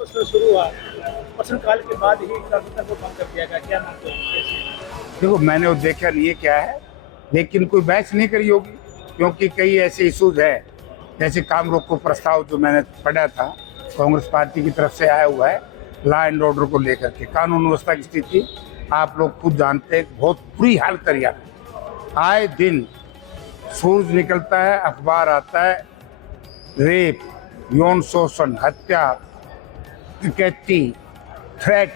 जो शुरू हुआ प्रश्नकाल के बाद ही सदन को बंद कर दिया गया, क्या मानते हैं? देखो, मैंने वो देखा नहीं है क्या है, लेकिन कोई बहस नहीं करी होगी, क्योंकि कई ऐसे इशूज है, जैसे काम रोको प्रस्ताव जो मैंने पढ़ा था, कांग्रेस पार्टी की तरफ से आया हुआ है, लॉ एंड ऑर्डर को लेकर के। कानून व्यवस्था की स्थिति आप लोग खुद जानते हैं, बहुत बुरी हाल कर आए दिन सूरज निकलता है, अखबार आता है, रेप, यौन शोषण, हत्या, डकैती, थ्रेट,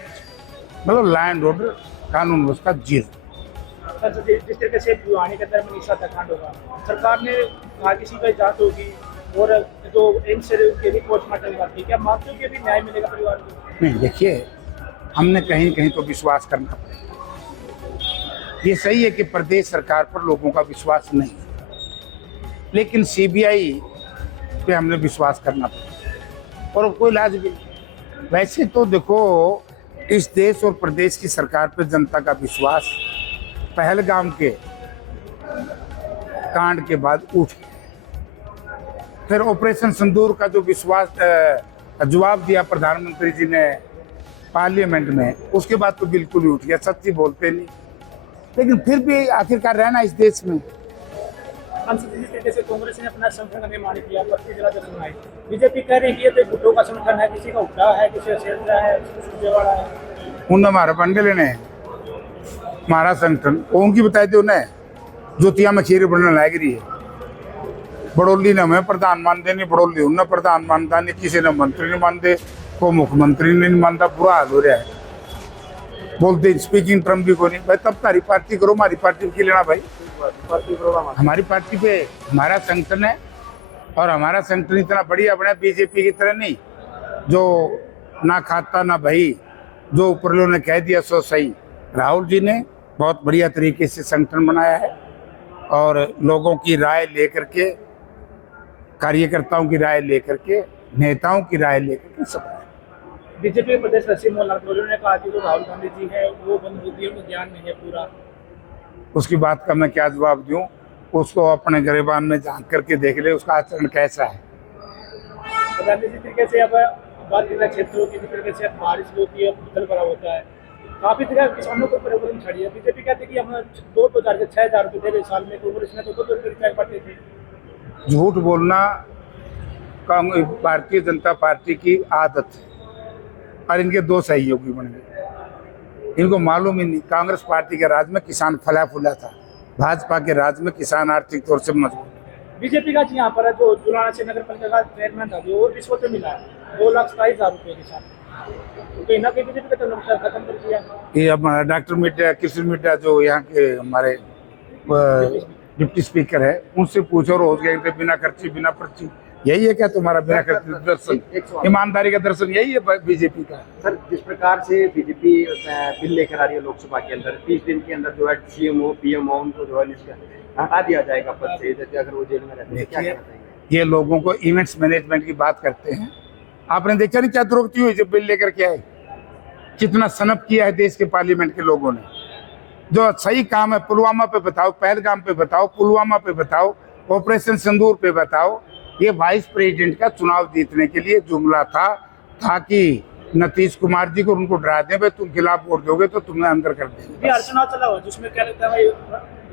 मतलब लॉ एंड ऑर्डर, कानून व्यवस्था जीरो। जिस तरीके से भिवानी के अंदर मनीषा हत्याकांड होगा, सरकार ने कहा किसी की जांच होगी और जो एम्स से के भी पोस्टमार्टम की बात की, क्या मानते हो कि अभी न्याय मिलेगा परिवार को? नहीं, देखिए, हमने कहीं कहीं तो विश्वास करना पड़ेगा। ये सही है कि प्रदेश सरकार पर लोगों का विश्वास नहीं है, लेकिन सीबीआई पे हमने विश्वास करना पड़ेगा और कोई इलाज भी नहीं। वैसे तो देखो, इस देश और प्रदेश की सरकार पर जनता का विश्वास पहलगाम के कांड के बाद उठ गया। फिर ऑपरेशन सिंदूर का जो विश्वास जवाब दिया प्रधानमंत्री जी ने पार्लियामेंट में, उसके बाद तो बिल्कुल ही उठ गया। सच्ची बोलते नहीं, लेकिन फिर भी आखिरकार रहना इस देश में। जिस तरीके से कांग्रेस ने अपना संगठन का निर्माण किया, 32 जिला दर्शन आए, बीजेपी कह रही है कि ये तो गुटों का संगठन है, किसी का उठा है, किसी का शेरपुरा है, सुरजेवाड़ा है। उन हमारा पंडे ने हमारा संगठन उनकी बताई दो न, ज्योतिया में खीर बनने लग रही है। बड़ोली ने हमें प्रधान मानते नहीं, बड़ोली उन्हें प्रधान मानता नहीं, किसी ने मंत्री नहीं मानते, को मुख्यमंत्री नहीं मानता। बुरा हाल हो रहा है। बोलते स्पीकिंग टर्म भी को नहीं। भाई तब तारी पार्टी करो, हमारी पार्टी की लेना भाई। हमारी पार्टी पे हमारा संगठन है और हमारा संगठन इतना बढ़िया बना, बीजेपी की तरह नहीं जो ना खाता ना भाई, जो ऊपर ने कह दिया सो सही। राहुल जी ने बहुत बढ़िया तरीके से संगठन बनाया है और लोगों की राय लेकर के, कार्यकर्ताओं की राय लेकर के, नेताओं की राय लेकर के सब। बीजेपी प्रदेश सचिव मोहनलाल प्रोजो ने कहा कि जो राहुल गांधी जी है वो बंदूकी, उनको ज्ञान नहीं है पूरा। उसकी बात का मैं क्या जवाब दूं? उसको अपने गिरेबान में झांक करके देख ले, उसका आचरण कैसा है। प्रधानमंत्री जिस तरीके से अब बात करना क्षेत्रों की, जिस तरीके से बारिश होती है, फसल बड़ा होता है, काफी जगह किसानों को प्रॉब्लम छड़ी है। बीजेपी कहती है कि हम 2,000 के 6,000 रुपये दे साल में, कांग्रेस ने तो 2,000 रुपये बांटे थे। झूठ बोलना भारतीय जनता पार्टी की आदत है और इनके दो सहयोगी बन गए। इनको मालूम ही नहीं, कांग्रेस पार्टी के राज में किसान फला फूला था, भाजपा के राज में किसान आर्थिक तौर से मजबूत। बीजेपी का यहाँ पर जो जुलाना से नगर पालिका का चेयरमैन था, जो रिश्वत में मिला है 2,27,000 रुपये के साथ, कहीं ना कहीं बीजेपी का तो खत्म कर दिया। ये हमारा डॉक्टर मिड्डा, कृष्ण मिड्डा, जो यहाँ के हमारे डिप्टी स्पीकर है, उनसे पूछो, रोज गए बिना खर्ची बिना पर्ची। यही है क्या तुम्हारा बिना खर्ची दर्शन? ईमानदारी का दर्शन यही है बीजेपी का। सर, जिस प्रकार से बीजेपी बिल लेकर आ रही है लोकसभा के अंदर, 30 दिन के अंदर जो है सीएमओ पीएमओ उनको जो है हटा दिया जाएगा पद से, जैसे अगर वो जेल में रहते हैं, क्या कहना चाहिए? ये लोगों को इवेंट्स मैनेजमेंट की बात करते हैं। आपने देखा नहीं क्या दुर्गति हुई जब बिल लेकर के आए? कितना सनप किया है देश के पार्लियामेंट के लोगों ने। जो सही काम है, पुलवामा पे बताओ, पहलगाम पे बताओ, पुलवामा पे बताओ, ऑपरेशन सिंदूर पे बताओ। ये वाइस प्रेसिडेंट का चुनाव जीतने के लिए जुमला था, ताकि नीतीश कुमार जी को उनको डरा दें, भाई तुम खिलाफ वोट दोगे तो तुम्हें अंदर कर देंगे। बिहार चुनाव चला हुआ, जिसमें क्या लगता है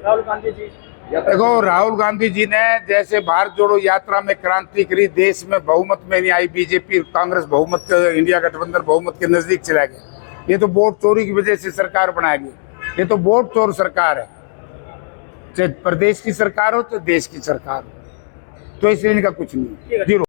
राहुल गांधी जी? देखो, राहुल गांधी जी ने जैसे भारत जोड़ो यात्रा में क्रांति करी, देश में बहुमत में नहीं आई बीजेपी, कांग्रेस बहुमत, इंडिया गठबंधन बहुमत के नजदीक चला गया। ये तो वोट चोरी की वजह से सरकार बनाई गई। ये तो वोट चोर सरकार है, चाहे प्रदेश की सरकार हो चाहे देश की सरकार हो, तो इसलिए इनका कुछ नहीं, जीरो।